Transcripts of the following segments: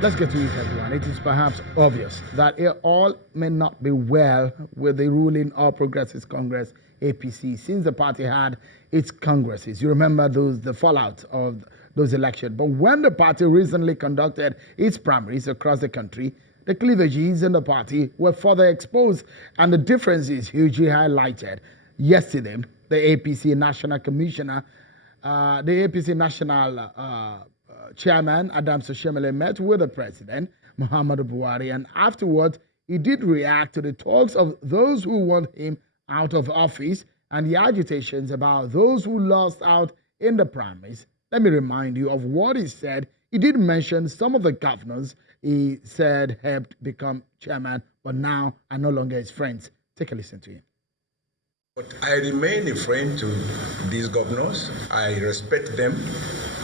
Let's get to it, everyone. It is perhaps obvious that it all may not be well with the ruling All Progressives Congress APC since the party had its congresses. You remember the fallout of those elections. But when the party recently conducted its primaries across the country, the cleavages in the party were further exposed and the differences hugely highlighted. Yesterday, the APC National Commissioner, the APC National Chairman Adam Soshemele met with the President Muhammadu Buhari, and afterwards he did react to the talks of those who want him out of office and the agitations about those who lost out in the primaries. Let me remind you of what he said. He did mention some of the governors he said helped become chairman, but now are no longer his friends. Take a listen to him. But I remain a friend to these governors. I respect them.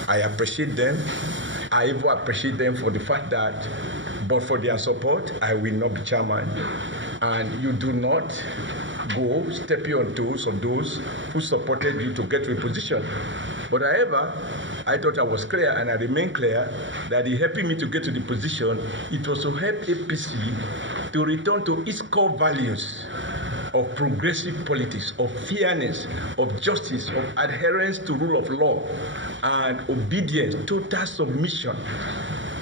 I appreciate them. I even appreciate them for the fact that, but for their support, I will not be chairman. And you do not go stepping on toes of those who supported you to get to a position. But however, I thought I was clear, and I remain clear, that in helping me to get to the position, it was to help APC to return to its core values of progressive politics, of fairness, of justice, of adherence to rule of law, and obedience, total submission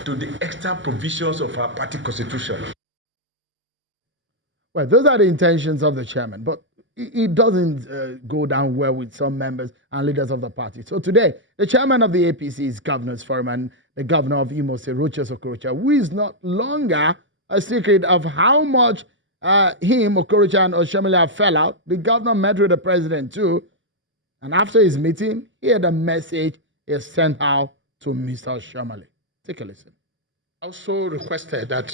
to the extra provisions of our party constitution. Well, those are the intentions of the chairman, but it doesn't go down well with some members and leaders of the party. So today, the chairman of the APC's Governors Forum and the governor of Imo State, Rochas Okorocha, who is not longer a secret of how much him, Okorocha, and Oshomole fell out. The governor met with the president too. And after his meeting, he had a message he sent out to Mr. Oshomole. Take a listen. Also requested that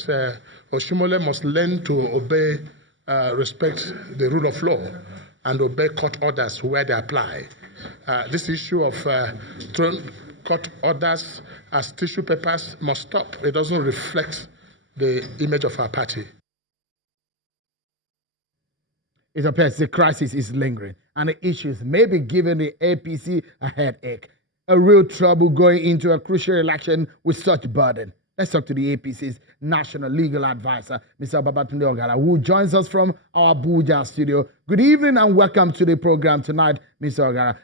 Oshomole must learn to obey, respect the rule of law and obey court orders where they apply. This issue of throwing court orders as tissue papers must stop. It doesn't reflect the image of our party. It appears the crisis is lingering and the issues may be giving the APC a headache. A real trouble going into a crucial election with such burden. Let's talk to the APC's National Legal Advisor, Mr. Babatunde Ogala, who joins us from our Abuja studio. Good evening and welcome to the program tonight, Mr. Ogala.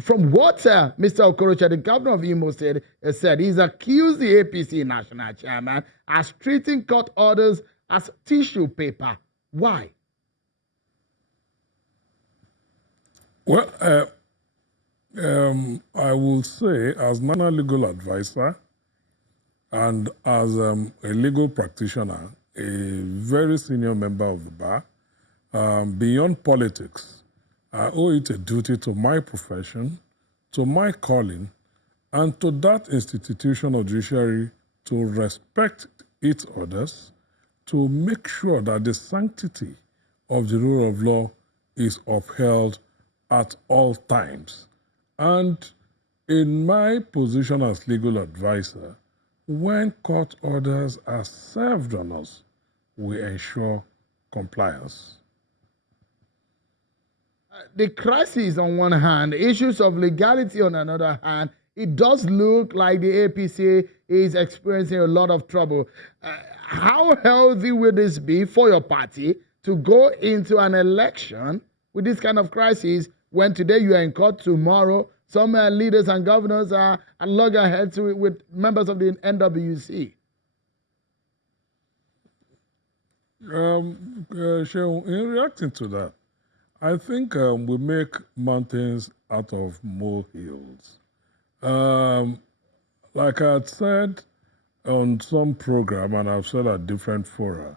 From what Mr. Okorocha, the governor of Imo State, has said, he's accused the APC National Chairman as treating court orders as tissue paper. Why? Well, I will say, as National Legal Advisor and as a legal practitioner, a very senior member of the bar, beyond politics, I owe it a duty to my profession, to my calling, and to that institution of judiciary to respect its orders, to make sure that the sanctity of the rule of law is upheld at all times. And in my position as legal advisor, when court orders are served on us, we ensure compliance. The crisis on one hand, issues of legality on another hand, it does look like the APC is experiencing a lot of trouble. How healthy will this be for your party to go into an election with this kind of crisis when today you are in court, tomorrow some leaders and governors are at loggerheads with members of the NWC? In reacting to that, I think we make mountains out of molehills. Like I had said on some program, and I've said at different fora,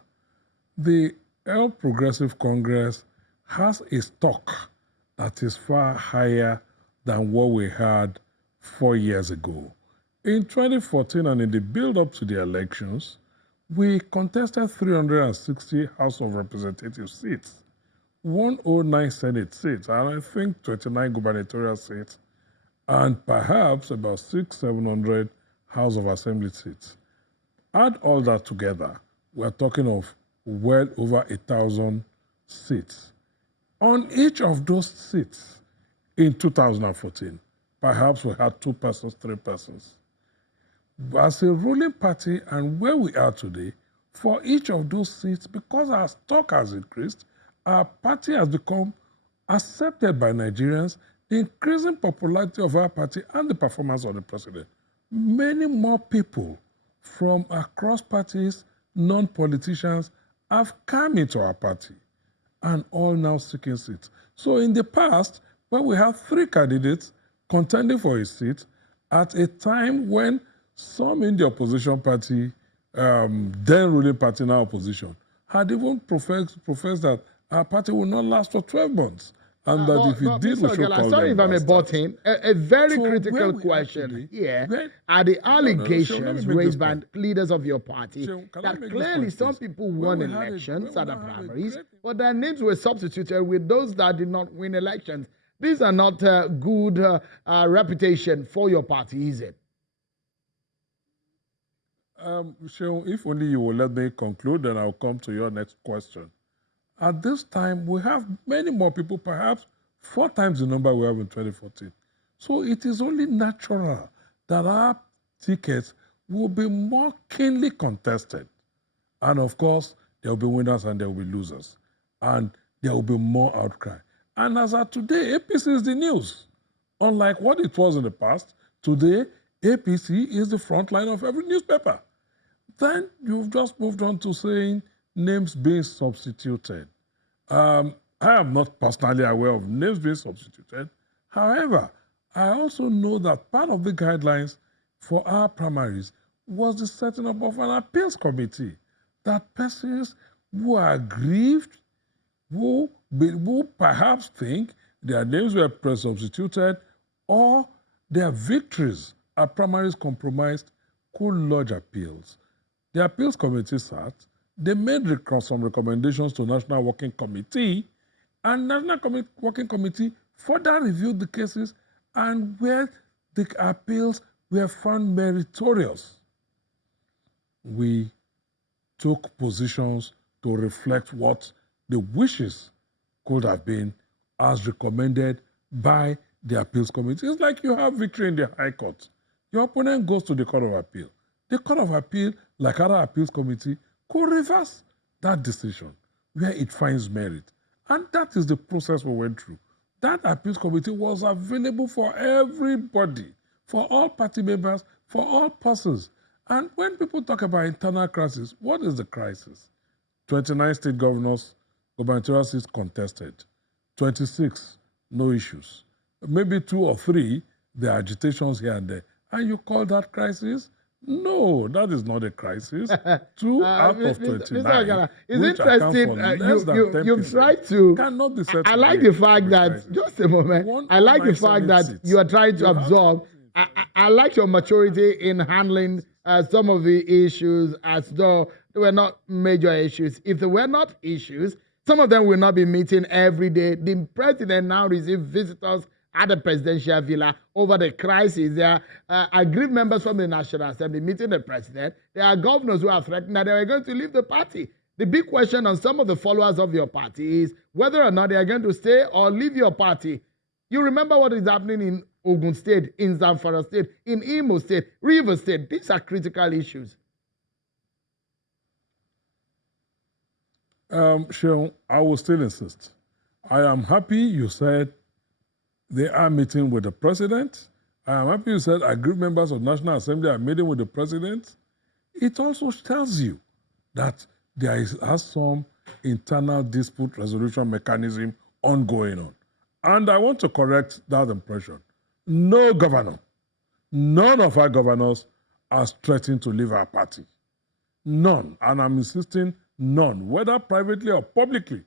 the All Progressive Congress has a stock that is far higher than what we had 4 years ago. In 2014 and in the build-up to the elections, we contested 360 House of Representatives seats, 109 Senate seats, and I think 29 gubernatorial seats, and perhaps about 700 House of Assembly seats. Add all that together, we're talking of well over 1,000 seats. On each of those seats in 2014, perhaps we had 2 persons, 3 persons. as a ruling party and where we are today, for each of those seats, because our stock has increased, our party has become accepted by Nigerians, the increasing popularity of our party and the performance of the president. Many more people from across parties, non-politicians, have come into our party and all now seeking seats. So in the past, when we have 3 candidates contending for a seat, at a time when some in the opposition party, then ruling party, now opposition, had even professed that our party will not last for 12 months. And that if it did, we should Ogala, call sorry them if I may butt bastards. in. A very So critical where we are question today, here are the allegations make raised this by point. leaders of your party Can I that make this clearly point, some please? people When won we had a- elections when at we the have a primaries, great- but their names were substituted with those that did not win elections. These are not good reputation for your party, is it? Sheon, if only you will let me conclude, then I'll come to your next question. At this time, we have many more people, perhaps 4 times the number we have in 2014. So it is only natural that our tickets will be more keenly contested. And of course, there will be winners and there will be losers. And there will be more outcry. And as of today, APC is the news. Unlike what it was in the past, today, APC is the front line of every newspaper. Then you've just moved on to saying names being substituted. I am not personally aware of names being substituted. However, I also know that part of the guidelines for our primaries was the setting up of an appeals committee, that persons who are aggrieved, who perhaps think their names were substituted or their victories at primaries compromised could lodge appeals. The appeals committee sat, they made some recommendations to National Working Committee, and National Working Committee further reviewed the cases and where the appeals were found meritorious. We took positions to reflect what the wishes could have been as recommended by the appeals committee. It's like you have victory in the High Court. Your opponent goes to the Court of Appeal. The Court of Appeal, like other appeals committee, could reverse that decision where it finds merit. And that is the process we went through. That appeals committee was available for everybody, for all party members, for all persons. And when people talk about internal crisis, what is the crisis? 29 state governors, gubernatorial seats contested. 26, no issues. Maybe 2 or 3, there are agitations here and there. And you call that crisis? No, that is not a crisis. 2 out of 29, Ogala, it's which account interesting. for less than 10%, You've tried to. cannot be said I to like be the a fact that crisis. just a moment. I like the fact that you are trying to absorb. I like your maturity in handling some of the issues as though they were not major issues. If they were not issues, some of them will not be meeting every day. The president now receives visitors at the presidential villa over the crisis. There are aggrieved members from the National Assembly meeting the president. There are governors who are threatened that they are going to leave the party. The big question on some of the followers of your party is whether or not they are going to stay or leave your party. You remember what is happening in Ogun State, in Zamfara State, in Imo State, River State. These are critical issues. Sheon, I will still insist. I am happy you said they are meeting with the president. I am happy you said aggrieved members of National Assembly are meeting with the president. It also tells you that there has some internal dispute resolution mechanism ongoing on. And I want to correct that impression. No governor, none of our governors are threatening to leave our party. None, and I'm insisting none, whether privately or publicly,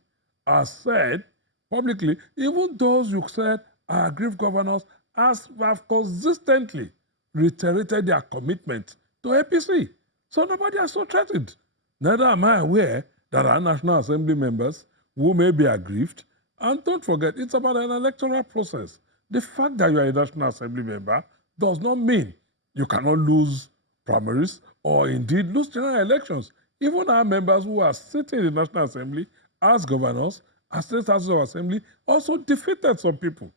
are said publicly, even those you said are aggrieved governors have consistently reiterated their commitment to APC. So nobody has so threatened. Neither am I aware that our National Assembly members who may be aggrieved. And don't forget, it's about an electoral process. The fact that you are a National Assembly member does not mean you cannot lose primaries or indeed lose general elections. Even our members who are sitting in the National Assembly as governors, as state houses of assembly, also defeated some people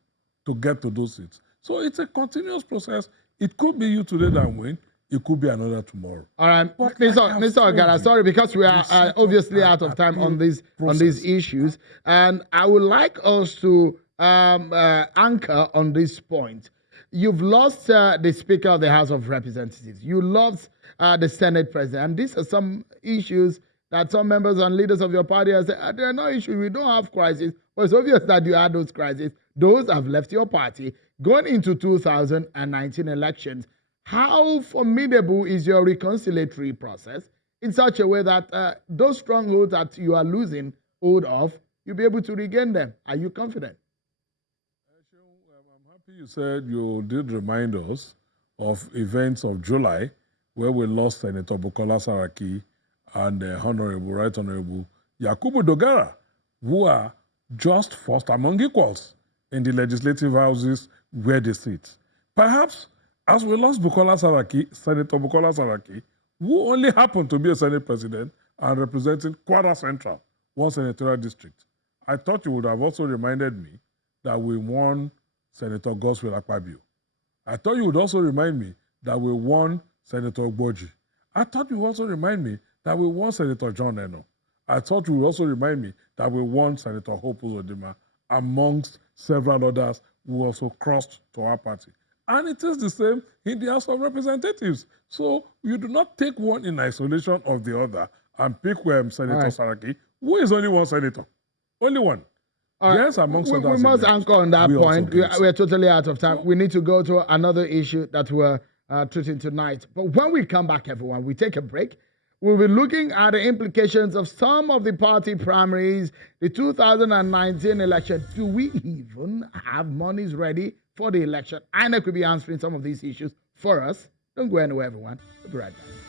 to get to those seats. So it's a continuous process. It could be you today that win. it could be another tomorrow. All right, But Mr. Ogala, sorry, because we are obviously out of time on these issues, and I would like us to anchor on this point. You've lost the Speaker of the House of Representatives. You lost the Senate President, and these are some issues that some members and leaders of your party have said, there are no issues, we don't have crises. But it's obvious that you had those crises. Those have left your party. Going into 2019 elections, how formidable is your reconciliatory process in such a way that those strongholds that you are losing hold of, you'll be able to regain them? Are you confident? I'm happy you said you did remind us of events of July where we lost Senator Bukola Saraki and Right Honorable Yakubu Dogara, who are just first among equals in the legislative houses where they sit. Perhaps as we lost Senator Bukola Saraki, who only happened to be a Senate President and representing Kwara Central, one senatorial district, I thought you would have also reminded me that we won Senator Godswill Akpabio. I thought you would also remind me that we won Senator Ogboji. I thought you would also remind me that we won Senator John Eno. I thought you would also remind me that we won Senator Hope Uzodimma, amongst several others who also crossed to our party. And it is the same in the House of Representatives. So you do not take one in isolation of the other and pick Senator Saraki, who is only one senator. Only one. Yes, amongst others. We must anchor on that point. We are totally out of time. We need to go to another issue that we're treating tonight. But when we come back, everyone, we take a break. We'll be looking at the implications of some of the party primaries, the 2019 election. Do we even have monies ready for the election? INEC will be answering some of these issues for us. Don't go anywhere, everyone. We'll be right back.